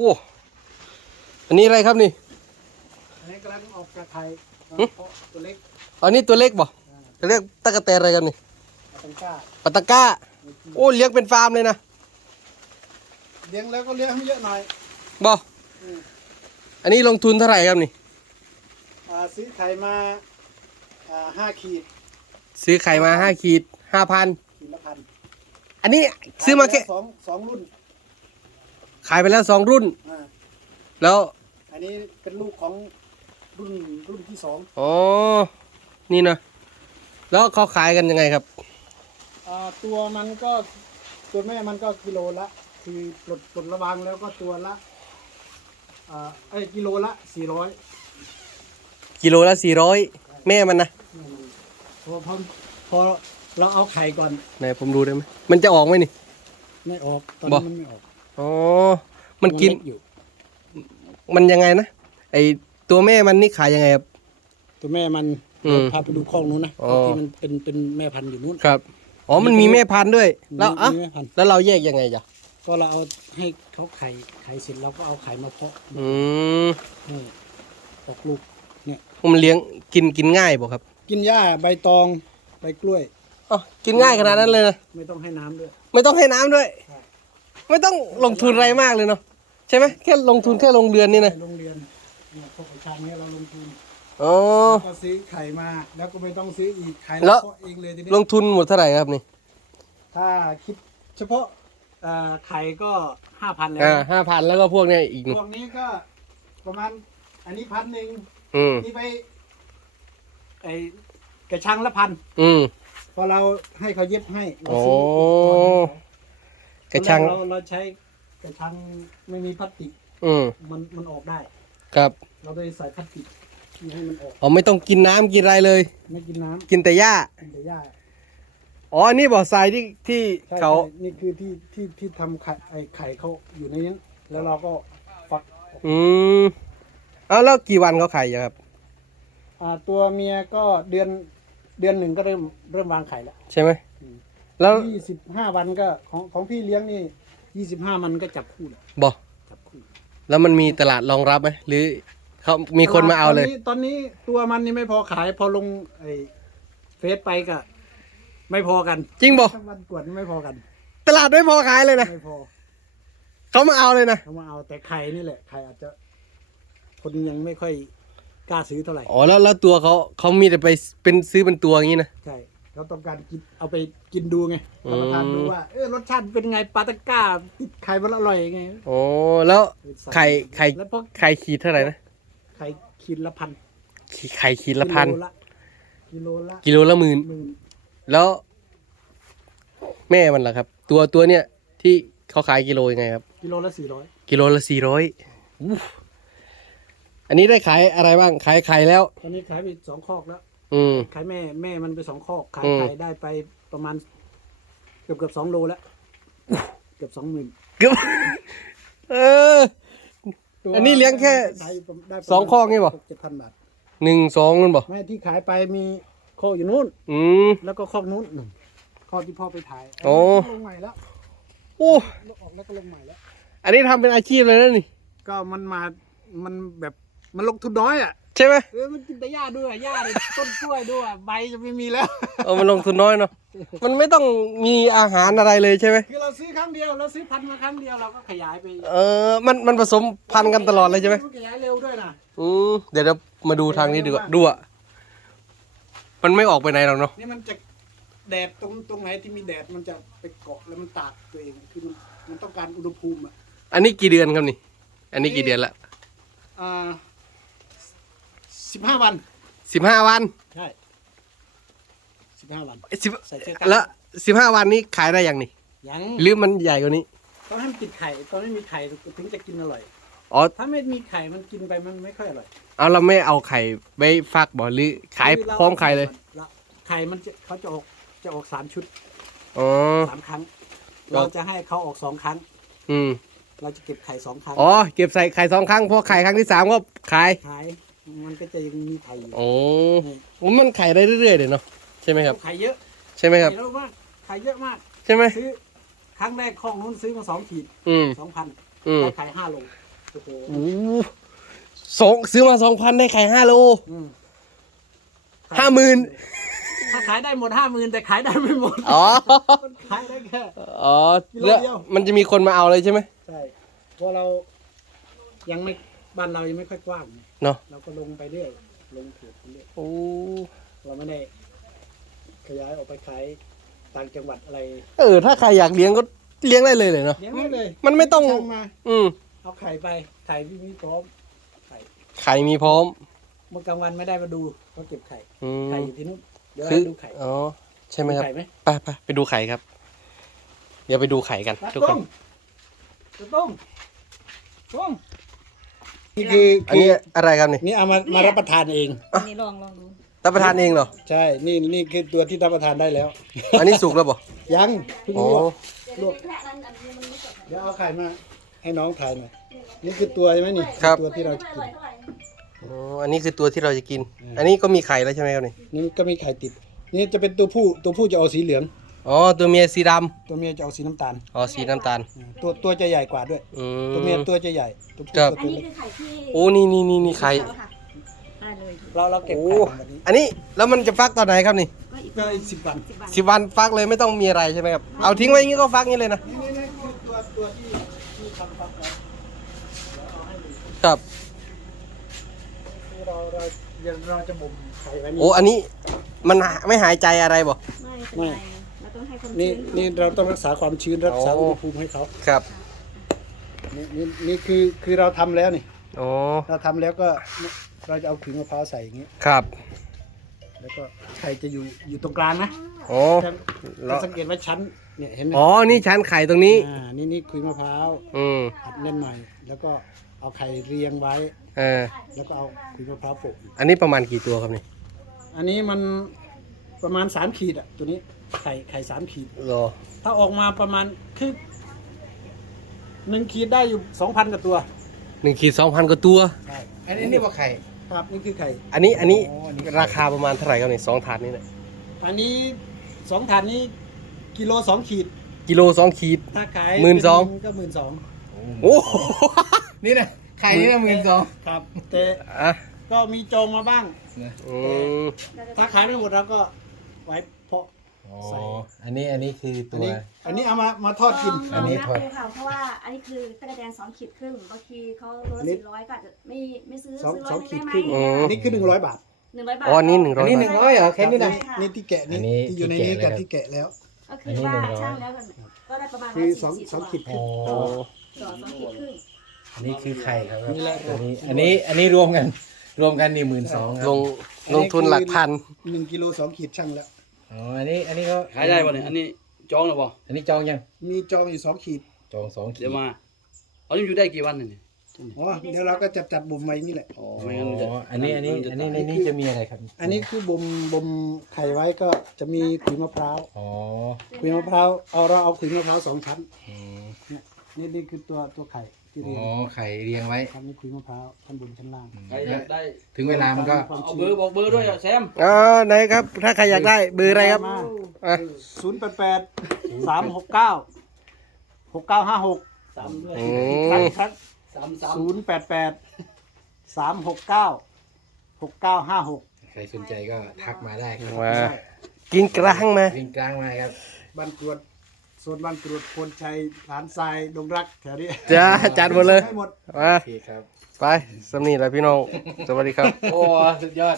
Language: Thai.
โอ้ อันนี้อะไรครับนี่ อันนี้กำลังออกจากไข่หึเพราะตัวเล็กอันนี้ตัวเล็กบ่เขาเรียกตะกะแตนอะไรกันนี่ตังก้าปาตะก้า โอ้เลี้ยงเป็นฟาร์มเลยนะเลี้ยงแล้วก็เลี้ยงให้เยอะหน่อยบ่อืมอันนี้ลงทุนเท่าไหร่ครับนี่ อ่าซื้อไข่มาอ่าห้าขีดซื้อไข่มาห้าขีดห้าพันขีดละพันอันนี้ซื้อมาแค่ ขยไปล้วสองสองรุ่น ขายไปแล้วสองรุ่น อ่าแล้วอันนี้เป็นลูกของรุ่นรุ่นที่สองอ๋อนี่นะแล้วเขาขายกันยังไงครับ อ่าตัวมันก็ตัวแม่มันก็กิโลละ คือปลดปลดระวางแล้วก็ตัวละอ่าไอ้ยกิโลละสี่ร้อยกิโลละสี่ร้อยแม่มันนะพอพอพอเราเอาไข่ก่อนไหนผมดูได้ไหมมันจะออกไหมนี่ ไม่ออกตอนบ่นี้มันไม่ออก อ๋อ มันกินเล็อยู่ มันยังไงนะ ไอตัวแม่มันนี่ขายยังไงครับ ตัวแม่มันอืมพาไปดูคลองนู้นนะอ๋อ ที่มันเป็นเป็นแม่พันธุ์อยู่นู้น ครับ อ๋อ มันมีแม่พันธุ์ด้วย แล้วมีอะมีแม่พันธุ์ แล้วเราแยกยังไงจ๊ะ ก็เราเอาให้เขาไข่ไข่เสร็จเราก็เอาไข่มาเพาะอืมให้ออกลูก มันเลี้ยงกินกินง่ายบ่ครับกินหญ้าใบตองใบกล้วย อ๋อกินง่ายขนาดนั้นเลยนะ ไม่ต้องให้น้ำด้วย ไม่ต้องให้น้ำด้วย ใช่ ไม่ต้องลงทุนอะไรมากเลยเนาะใช่ไหมแค่ลงทุนแค่ลงเรือนนี่นะไปโรงเรียนเนี่ยพวกไอ้ชางเนี่ยเราลงทุนอ๋อ ก็ซื้อไข่มาแล้วก็ไม่ต้องซื้ออีกไข่แล้เราวเพาะเองเลยทีลนี้งทุนหมดเท่าไหร่ครับนี่ถ้าคิดเฉพาะเอ่อไข่ก็ห้าพันแล้วอ่าห้าพันแล้วก็พวกเนี้ยอีกหนึ่งพวกนี้ก็ประมาณอันนี้พันหนึ่งอืมนี่ไปไอ้กระชังละพันอืม พอเราให้เขาเย็บให้เราโอ้ซื้ออุปกรณ์ให้เขา กระชังตอนแเราเราใช้กระชังไม่มีพลาสติกอืมมันมันออกได้ ครับเราเลยใส่พลาสติกไม่ให้มันออกอ๋อไม่ต้องกินน้ำกินอะไรเลย ไม่กินน้ำกินแต่หญ้ากินแต่หญ้าอ๋ออันนี่บ่อทรายที่ที่ใช่เขา ใช่นี่คือที่ที่ที่ทำไข่ไอ้ไข่เขาอยู่ในนี้แล้วเราก็ฟักอืมเอาแล้วกี่วันเขาไข่อะครับ อ่าตัวเมียก็เดือนเดือนหนึ่งก็เริ่มเริ่มวางไข่แล้ว ใช่ไหมอืม แล้วยี่สิบห้าวันก็ของของพี่เลี้ยงนี่ยี่สิบห้ามันก็จับคู่แล้วบ่จับคู่แล้วมันมีตลาดรองรับไหมหรือเขามีคนมาเอาเลยตอนนี้ตอนนี้ตัวมันนี่ไม่พอขายพอลงไอ้เฟซไปก็ไม่พอกันจริงบ่ทั้งวันกวดไม่พอกัน ตลาดไม่พอขายเลยนะไม่พอเขามาเอาเลยนะเขามาเอาแต่ไข่นี่แหละไข่อาจจะ คนยังไม่ค่อยกล้าซื้อเท่าไหร่อ๋อแล้วแล้วตัวเขาเขามีแต่ไปเป็นซื้อเป็นตัวอย่างนี้นะใช่ เขาต้องการกินเอาไปกินดูไงอืมรับประทานดูว่าเออรสชาติเป็นไงปลาตะกร้าติดไข่มันอร่อยไงอ๋อแล้วไข่ไข่แล้วพวกไข่ขีดเท่าไหร่นะไข่ขีดละพันขีไข่ขีดละพันกิโลละกิโลละกิโลละหมื่นหมื่นแล้ว แม่มันล่ะครับ ตัวตัวเนี้ยที่เขาขายกิโลยังไงครับ กิโลละสี่ร้อยกิโลละสี่ร้อยอันนี้ได้ขายอะไรบ้างขายไข่แล้ว ตอนนี้ขายไปสองคอกแล้ว อืม ขายแม่แม่มันไปสองคอกขายอืมไข่ได้ไปประมาณ เกือบเกือบสองโลแล้ว เกือบสองหมื่นเกือบเออ อันนี้เลี้ยงแค่ขายได้ประมาณสองคอกนี่บ่หเจ็ดพันบาทหนึ่งสองนั่นบ่ไม่ที่ขายไปมีคอกอยู่นู้น อืม แล้วก็คอกนู้นหนึ่งคอกที่พ่อไปถ่ายโอ้ นนี้ลงใหม่แล้วโอ้ลงออกแล้วก็ลงใหม่แล้ว อันนี้ทำเป็นอาชีพเลยนะนี่ ก็มันมา มันแบบ มันลงทุนน้อยอะ ใช่ไหมเออมันกินแต่หญ้าด้วยหญ้าเลยต้นกล้วยด้วยใบจะไม่มีแล้ว เออมันลงทุนน้อยเนาะมันไม่ต้องมีอาหารอะไรเลยใช่ไหมคือเราซื้อครั้งเดียวเราซื้อพันธุ์มาครั้งเดียวเราก็ขยายไปเออมันมันผสมพันธุ์กันตลอดเลยใช่ไหมนขยายเร็วด้วยนะอืมเดี๋ยวเรามาดูทางนี้ดีกว่าดูอะมันไม่ออกไปไหนหรอกเนาะนี่มันจะแดดตรงตรงไหนที่มีแดดมันจะไปเกาะแล้วมันตากตัวเองคือมันมันต้องการอุณหภูมิอะอันนี้กี่เดือนครับนี่ อันนี้กี่เดือนละอ่า สิบห้าวัน สิบห้าวันใช่สิบห้าวัน สิบใส่เสื้อกล้าม แล้วสิบห้าวันนี้ขายได้ยังนี่ยังหรือมันใหญ่กว่านี้ต้องให้มันติดไข่ตอนไม่มีไข่ถึงจะกินอร่อย อ๋อถ้าไม่มีไข่มันกินไปมันไม่ค่อยอร่อยเอาเราไม่เอาไข่ไปฟักบ่หรือขายพร้อมไข่เลยแล้วไข่มันจะเขาจะออกจะออกสามชุดอ๋อ สามครั้ง ครับ เราจะให้เขาออกสองครั้ง อืมเราจะเก็บไข่สองครั้งอ๋อเก็บใส่ไข่สองครั้งพอไข่ครั้งที่สามก็ขายขาย มันก็จะยังมีไข่อยู่โอ้ผมมันไข่ได้เรื่อยๆเลยเนาะใช่ไหมครับไข่เยอะใช่ไหมครับไข่เยอะมากไข่เยอะมากใช่ไหมซื้อครั้งแรกข้องนู้นซื้อมาสองขีดอืมสองพันอืมได้ไข่ห้าโลโอ้โหโอ้สองซื้อมาสองพันได้ไข่ห้าโลอืมห้าหมื่นถ้าขายได้หมดห้าหมื่นแต่ขายได้ไม่หมดอ๋อมันขายได้แค่อ๋อกิโลแล้วเดียวมันจะมีคนมาเอาเลยใช่ไหมใช่เพราะเรายังไม่ บ้านเรายังไม่ค่อยกว้างเนาะเราก็ลงไปเรื่อยลงถูกไปเรื่อยโอ้เราไม่ได้ขยายออกไปขายต่างจังหวัดอะไร เออ ถ้าใครอยากเลี้ยงก็เลี้ยงได้เลยเลยเนาะเลี้ยงได้เลยมันไม่ต้องช่างมาอืมเอาไข่ไปไข่ที่มีพร้อมไข่ไข่มีพร้อมเมื่อกลางวันไม่ได้มาดูเขาเก็บไข่อืมไข่อยู่ที่นู้นเดี๋ยวคือให้ดูไข่อ๋อใช่ไหมครับไข่ไหมไปไปไปดูไข่ครับ เดี๋ยวไปดูไข่กันตาทุกคต้นงตาต้งต้ง นี่คืออันนี้อะไรครับนี่นี่เอามามารับประทานเอง อันนี้ลองลองดูรับประทานเองเหรอ ใช่ นี่นี่คือตัวที่รับประทานได้แล้ว อันนี้สุกแล้วบ่ยังเพิ่งอ๋อลวกเดี๋ยวแค่นั้นอันนี้มันไม่สดเดี๋ยวเอาไข่มา ให้น้องถ่ายหน่อย นี่คือตัวใช่ไหมนี่ครับตัวที่เราไม่จะอกิร่อนยเท่าไหร่อ๋ออันนี้คือตัวที่เราจะกินอืมอันนี้ก็มีไข่แล้วใช่ไหมครับนี่นี่ก็มีไข่ติด นี่จะเป็นตัวผู้ตัวผู้จะเอาสีเหลือง อ๋อตัวเมียสีดตัวเมียจะเอาสีน้ำตาลำอ๋อสีน้ำตาลอืมตัวตัวจะใหญ่กว่าด้วย อืตัวเมียมตัวจะใหญ่ตัวผู้ครับ ตัวอันตัวนี้เล็กคือไข่ที่โอ้นี่นี่นี่นี่ไข่ค่ะได้เลยเราเราเก็บโอ้ ไข่แบบนี้อันนี้แล้วมันจะฟักตอนไหนครับนี่ก็อีกก็อีกสิบวันสิบบาทสิบวันฟักเลยไม่ต้องมีอะไรใช่ไหมครับ เอาทิ้งไว้อย่างนี้ก็ฟักอย่างนี้เลยนะ นี่นี่นี่คือตัวตัวที่ที่ทำฟักไว้เดี๋ยวเอาให้ดูครับ คือเราเราเดี๋ยวเราจะบ่มไข่ไว้นี่โอ้ อันนี้มันไม่หายใจอะไรบ่ไม่เป็นไรเราต้อง ให้ความนี่ชื้นนี่เราต้องรักษาความชื้นรักษาโอ้อุณหภูมิให้เขาครับนี่นี่นี่คือคือเราทำแล้วนี่อ๋อเราทำแล้วก็เราจะเอาขึงมะพร้าวใส่อย่างนี้ ครับแล้วก็ไข่จะอยู่อยู่ตรงกลางนะอ๋อจะแล้จะวสังเกตว่าชั้นเนี่ยเห็นไหมอ๋อนี่ชั้นไข่ตรงนี้ อ่านี่นี่ขึงมะพร้าวอืมอัดแน่นหน่อย แล้วก็เอาไข่เรียงไว้ เออแล้วก็เอาขึงมะพร้าวโปะอันนี้ประมาณกี่ตัวครับนี่อันนี้มันประมาณสามขีดอะตัวนี้ ไข่ไข่สามขีดรอถ้าออกมาประมาณคือหนึ่งขีดได้อยู่สองพันกว่าตัวหนึ่งขีดสองพันกว่าตัว ใช่อันนี้นี่ว่าไข่ ครับนี่คือไข่ อันนี้อันนี้อ๋ออันนี้ ราคาประมาณเท่าไหร่ครับนี่สองถาดนี่เนี่ยอันนี้สองถาดนี้กิโลสองขีด กิโลสองขีด ถ้าขายหมื่นสอง เป็ก็หมื่นสองโอ้นี่นะไข่นี่นะหมื่นสองครับ แต่อะก็มีจองมาบ้าง อืมถ้าขายไม่หมดเราก็ไว้เพาะ อ๋อใส่ อันนี้อันนี้คืออัตันว นี้อันนี้เอามามาทอดกินอันนี้ลงถอดดูค่ะเพราะว่าอันนี้คือตะกแตนสองขีดครึ่งบางทีเขาโลอัละนนี้ สี่ร้อยก็อาจจะไม่ไม่ซื้อสองซื้อร้สออยงหนึ่ขีงดได้ไหมครึ่งอันนี้คือหนึ่งร้อยบาทหนึ่งร้อยบาท อ๋ออันนี้หนึ่งร้อัอนยนี้บาหนึ่ทงร้อยเหรอแค่นี้นะ ค่ะ นี่ที่แกะนี่อันนี้ที่อยู่ในที่นี้แกะกับแล้ว ที่แกะแล้ว ก็คือันอนี้ว่าหนึ่งร้อยช่างแล้วกันก็ได้ประมาณคือร้ยสองสี่สองตัวขีดครึ่ง โอ้ต่อสองขีดครึ่งอันนี้คือไข่ครับนี่แหละอันนี้อันนี้อันนี้รวมกัน รวมกันนี่หมื่นสองครับลงลงทุนหลักพันหนึ่งกิโลสองขีดช่างแล้ว อ๋ออันนี้อันนี้ก็ขายได้ป่ะเนี่ยอันนี้จองแล้วป่ะอันนี้จองยังมีจองอยู่สองขีดจองสองขีเดี๋ดยวมาเอานี่อยู่ได้กี่วันเนี่ยอ๋อเดี๋ยวเราก็จัดจัดบ่มไว้นี่แหละอ๋ออ๋ไม่งั้นมันจะออันนี้อันนี้อันนี้ในนี้จะมีอะไรครับ อันนี้คือบ่มบ่มไข่ไว้ก็จะมีขุยมะพร้าวอ๋อขุยมะพร้าวเอาเราเอาขุยมะพร้าวสองชั้นอืมเนี่ยนี่นี่คือตัวตัวไข่ ที่อ๋เรียองไข่เรียงไว้ครับนี่ขุยมะพร้าวชั้นบนชั้นล่างใครอยากได้ ถึงเวลามันก็เอาเบอร์บอกเบอร์ด้วยอะแซมอ๋อไหนครับ ถ้าใครอยากได้เบอร์อะไรครับมาอะศูนย์แปดแปดสามหกเก้าหกเก้าห้าหกสามด้วยอืครั้งมครั้งสามสามศูนย์แปดแปดสามหกเก้าหกเก้าห้าหกใครสนใจก็ทักมาได้ครับมากินกระหังมาวิ่งกลางมาครับ บ้านกรวด โซนบ้านกรวดพลชัยฐานทรายดงรักแถวนี้จ้าจัดหมดเลยให้หมด มาโอเคครับ ไปสำนีแหละพี่น้อง สวัสดีครับ โอ้สุดยอด